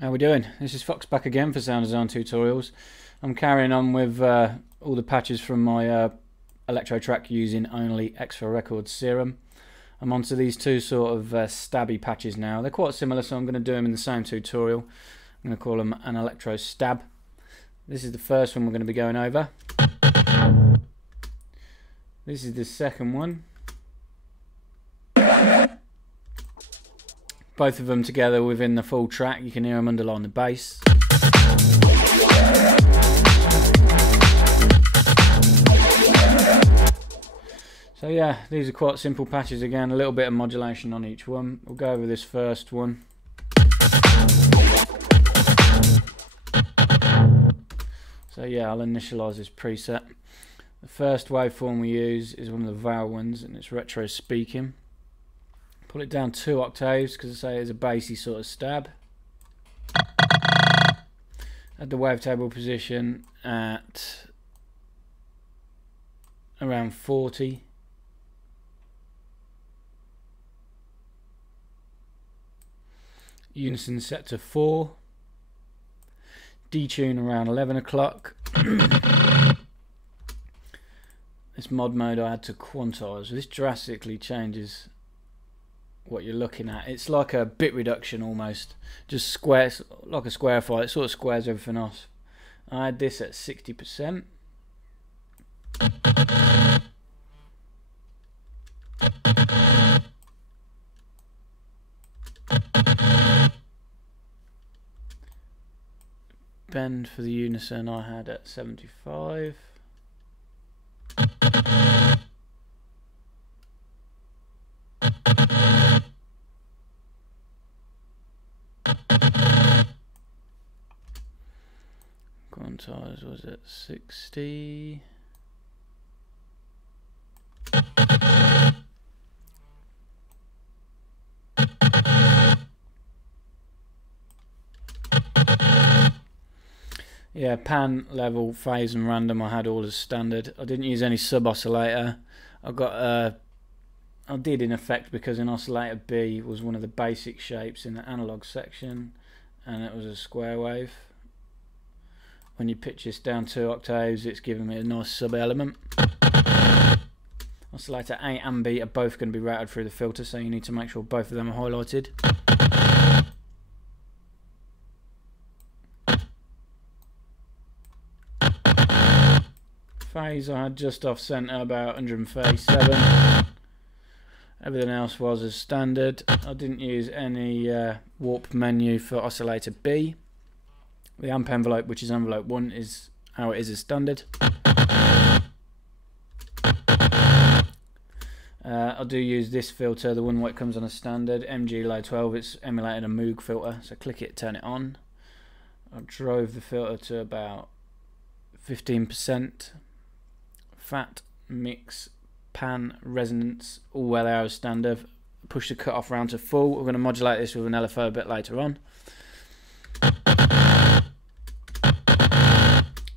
How we doing? This is Fox back again for Sound Design Tutorials. I'm carrying on with all the patches from my Electro track using only Xfer Rexcords Serum. I'm onto these two sort of stabby patches now. They're quite similar, so I'm going to do them in the same tutorial. I'm going to call them an Electro stab. This is the first one we're going to be going over. This is the second one. Both of them together within the full track. You can hear them underlying the bass. So yeah, these are quite simple patches again, a little bit of modulation on each one. We'll go over this first one. So yeah, I'll initialize this preset. The first waveform we use is one of the Vowel ones, and it's retro speaking. Pull it down 2 octaves because I say it's a bassy sort of stab. At the wavetable position at around 40. Unison set to 4. Detune around 11 o'clock. This mod mode I had to quantize. This drastically changes what you're looking at. It's like a bit reduction almost. Just squares, like a square file. It sort of squares everything off. I had this at 60%. Bend for the unison I had at 75. Quantize was at 60. Yeah, pan, level, phase and random I had all as standard. I didn't use any sub oscillator. I did in effect because an oscillator B was one of the basic shapes in the analog section and it was a square wave. When you pitch this down 2 octaves, it's giving me a nice sub element. Oscillator A and B are both going to be routed through the filter, so you need to make sure both of them are highlighted. Phase I had just off center, about 137. Everything else was as standard. I didn't use any warp menu for oscillator B. The amp envelope, which is envelope 1, is how it is as standard. I do use this filter, the one where it comes on a standard, MG Low 12. It's emulating a Moog filter, so click it, turn it on. I drove the filter to about 15%. Fat, mix, pan, resonance, all well there as standard. Push the cutoff round to full. We're going to modulate this with an LFO a bit later on.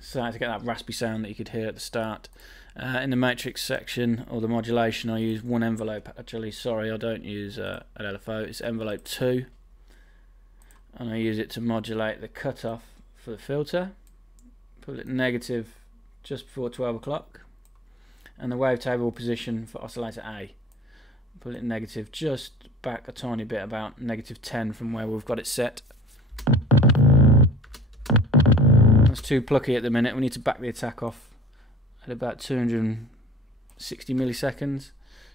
So to get that raspy sound that you could hear at the start. In the matrix section or the modulation, I use one envelope. Actually, sorry, I don't use an LFO. It's envelope 2, and I use it to modulate the cutoff for the filter. Put it negative just before 12 o'clock. And the wavetable position for oscillator A. Put it negative just back a tiny bit, about negative 10 from where we've got it set. That's too plucky at the minute. We need to back the attack off at about 260 milliseconds.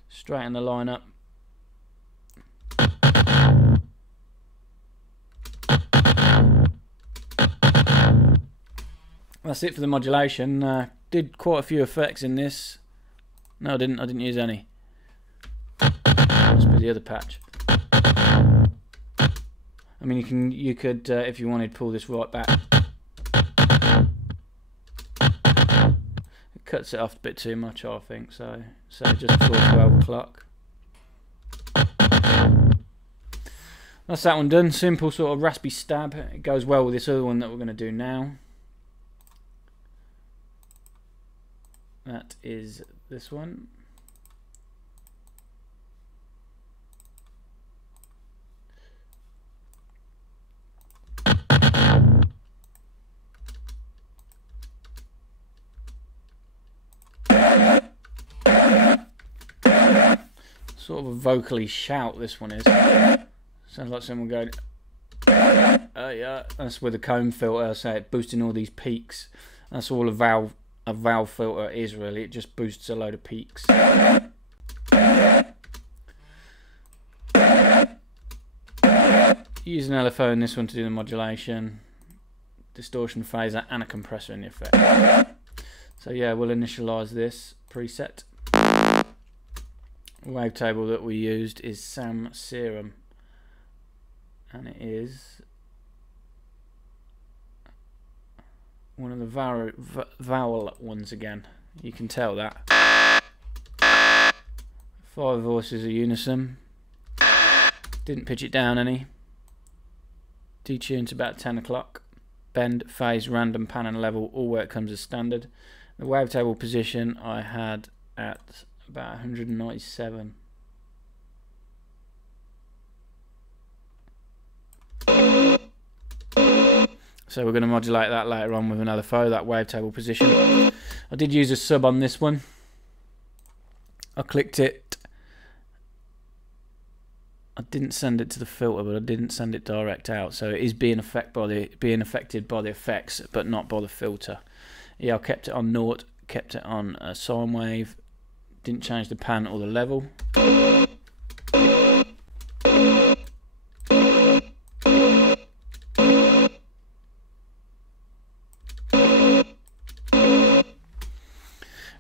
Straighten the line up. That's it for the modulation. Did quite a few effects in this. No, I didn't use any. Must be the other patch. I mean, you could if you wanted, pull this right back. It cuts it off a bit too much, I think. So just before 12 o'clock. That's that one done. Simple sort of raspy stab. It goes well with this other one that we're going to do now. That is this one. Sort of a vocally shout, this one is. Sounds like someone going, yeah. That's with a comb filter, so it boosting all these peaks. That's all a Vowel filter is, really. It just boosts a load of peaks. Use an LFO in this one to do the modulation, distortion phaser, and a compressor in the effect. So yeah, we'll initialize this preset. The wavetable that we used is Serum, and it is one of the Vowel ones again. You can tell that. 5 voices of unison. Didn't pitch it down any. Detune to about 10 o'clock. Bend, phase, random, pan and level, all where it comes as standard. The wavetable position I had at about 197. So we're going to modulate that later on with an LFO, that wavetable position. I did use a sub on this one. I clicked it. I didn't send it to the filter, but I didn't send it direct out. So it is being affected by the effects, but not by the filter. Yeah, I kept it on naught, kept it on a sine wave. Didn't change the pan or the level.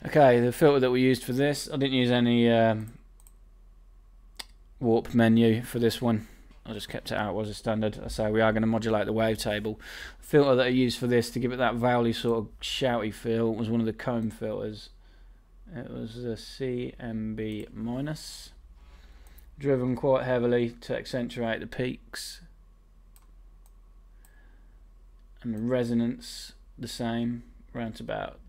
Okay, the filter that we used for this, I didn't use any warp menu for this one. I just kept it out as a standard. So we are going to modulate the wavetable. The filter that I used for this to give it that vowely sort of shouty feel was one of the comb filters. It was a CMB minus, driven quite heavily to accentuate the peaks, and the resonance the same, around to about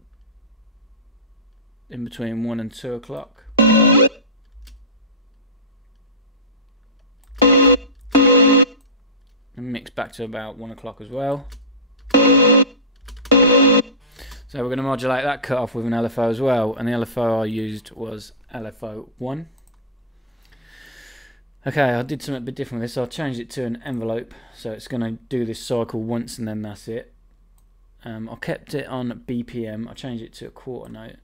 in between 1 and 2 o'clock. And mix back to about 1 o'clock as well. So we're going to modulate that cut off with an LFO as well, and the LFO I used was LFO 1. Okay, I did something a bit different with this. I changed it to an envelope, so it's going to do this cycle once and then that's it. I kept it on BPM. I changed it to a quarter note.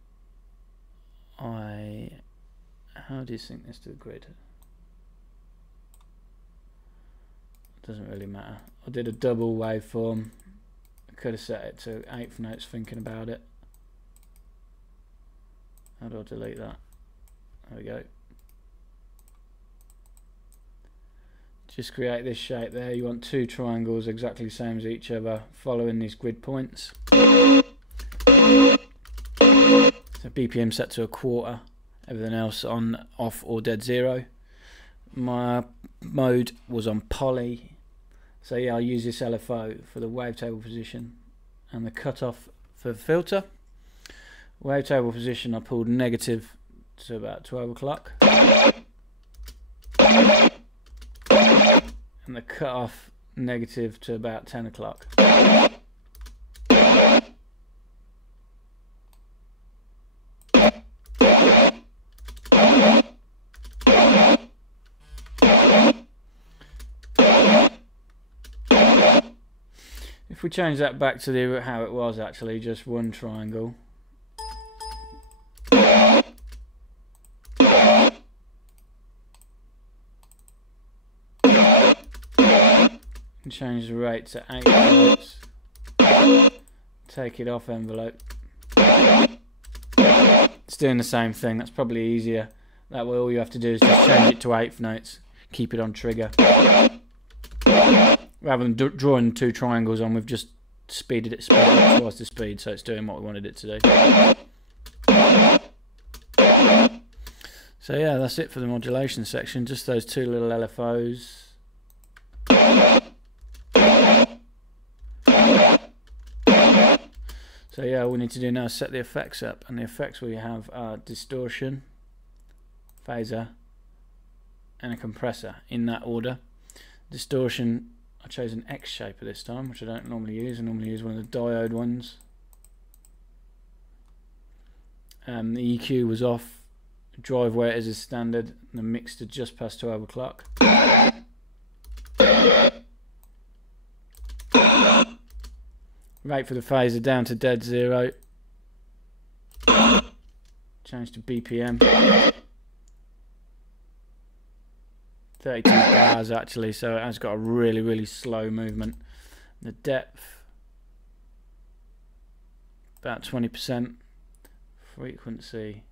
How do you sync this to the grid? Doesn't really matter. I did a double waveform. Could have set it to 1/8 notes thinking about it. How do I delete that? There we go. Just create this shape there. You want 2 triangles exactly the same as each other, following these grid points. So BPM set to a quarter, everything else on off or dead 0. My mode was on poly. So yeah, I'll use this LFO for the wavetable position and the cutoff for the filter. Wavetable position I pulled negative to about 12 o'clock. And the cutoff negative to about 10 o'clock. If we change that back to how it was actually, just 1 triangle. And change the rate to 8 notes. Take it off envelope. It's doing the same thing. That's probably easier. That way all you have to do is just change it to 1/8 notes. Keep it on trigger. Rather than drawing 2 triangles on, we've just sped it up twice the speed, so it's doing what we wanted it to do. So yeah, that's it for the modulation section. Just those 2 little LFOs. So yeah, all we need to do now is set the effects up, and the effects we have are distortion, phaser, and a compressor in that order. Distortion, I chose an X shaper this time, which I don't normally use. I normally use one of the diode ones. The EQ was off, drive where it is standard, and the mix to just past 12 o'clock. Rate for the phaser down to dead zero. Change to BPM. 32 bars actually, so it has got a really slow movement. The depth about 20%. Frequency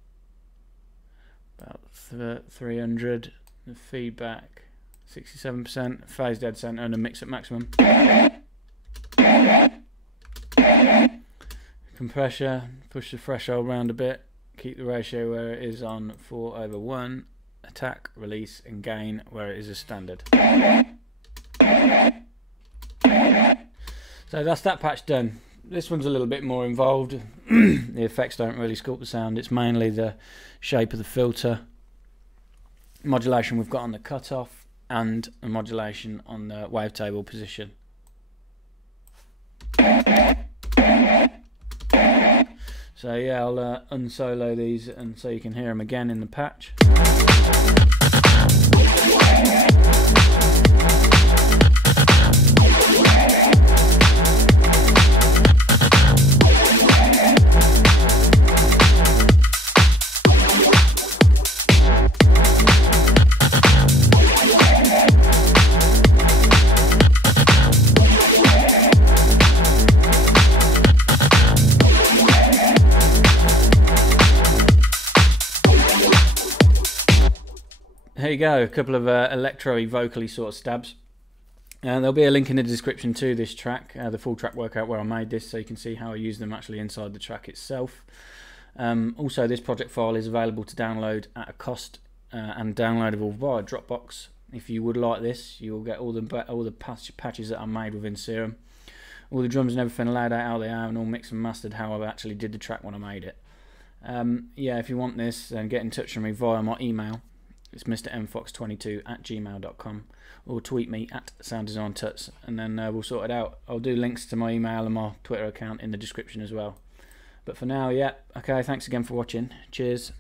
about 300. The feedback 67%. Phase dead center and a mix at maximum. Compression, push the threshold round a bit. Keep the ratio where it is on 4/1. Attack, release and gain where it is as standard. So that's that patch done. This one's a little bit more involved. The effects don't really sculpt the sound. It's mainly the shape of the filter. Modulation we've got on the cutoff and a modulation on the wavetable position. So yeah, I'll unsolo these and so you can hear them again in the patch. There you go, a couple of electro-y vocally sort of stabs. There'll be a link in the description to this track, the full track workout where I made this, so you can see how I use them actually inside the track itself. Also, this project file is available to download at a cost and downloadable via Dropbox. If you would like this, you'll get all the patches that I made within Serum. All the drums and everything laid out how they are and all mixed and mastered how I actually did the track when I made it. Yeah, if you want this, then get in touch with me via my email. It's mrmfox22@gmail.com, or tweet me at SoundDesignTuts, and then we'll sort it out. I'll do links to my email and my Twitter account in the description as well. But for now, yeah, okay, thanks again for watching. Cheers.